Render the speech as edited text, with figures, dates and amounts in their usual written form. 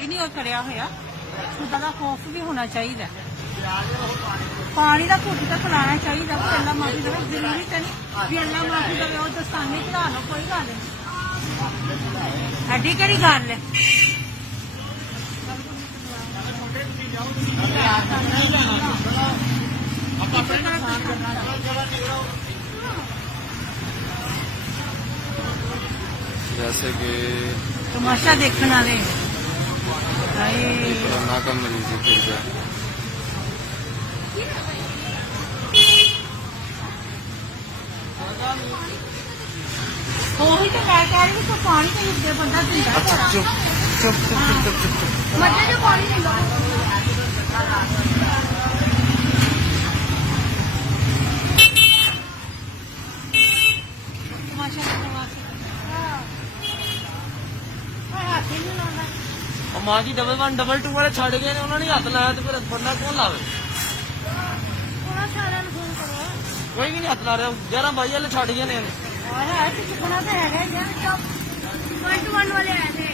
ਕੋਈ ਨਹੀਂ ਉਹ ਕਰਿਆ ਹੋਇਆ ਖੁਦਾ ਦਾ ਖੌਫ ਵੀ ਹੋਣਾ ਚਾਹੀਦਾ ਪਾਣੀ ਦਾ ਘੁੱਟ ਤਾਂ ਖਿਲਾਉਣਾ ਚਾਹੀਦਾ ਪਰ ਅੱਲਾ ਮਾਫੀ ਦੇਵੇ ਜ਼ਰੂਰੀ ਤਾਂ ਨਹੀਂ ਵੀ ਅੱਲਾ ਮਾਫੀ ਦੇਵੇ ਉਹ ਦਸਤਾਨੇ ਚੜਾ ਲਓ ਕੋਈ ਗੱਲ ਨਹੀਂ ਸਾਡੀ ਕਿਹੜੀ ਗੱਲ ਹੈ जैसे कि तमाशा देखने वाले कोरोना का मरीज ही फिर गया। ਉਹੀ ਤਾਂ ਮੈਂ ਕਹਿ ਰਹੀ ਕਿ ਪਾਣੀ ਤਾਂ ਇੱਦੇ ਬੰਦਾ ਪੀਂਦਾ अच्छा चुप चुप चुप चुप चुप चुप चुप ਮੱਝਾਂ ਜੋ ਪਾਣੀ ਪੀਂਦਾ ਤਮਾਸ਼ਾ ਦੇਖਣ ਵਾਸਤੇ ਹੱਥ ਹੀ ਨਹੀਂ ਲਾਉਂਦਾ ਮਾਂ ਜੀ ਡਬਲ 1 ਡਬਲ 2 ਵਾਲੇ ਛੱਡ ਗਏ ਨੇ ਉਹਨਾਂ ਨੇ ਹੱਥ ਲਾਇਆ ਤੇ ਫਿਰ ਬੰਦਾ ਕੌਣ ਲਾਵੇ ਥੋੜਾ ਸਾਰਿਆਂ ਨੂੰ ਫੋਨ ਕਰੋ ਕੋਈ ਵੀ ਨਹੀਂ ਹੱਥ ਲਾ ਰਿਹਾ 11 22 ਵਾਲੇ ਛੱਡ ਗਏ ਨੇ और है तो कितना तो है यार 1 to 1 वाले आए थे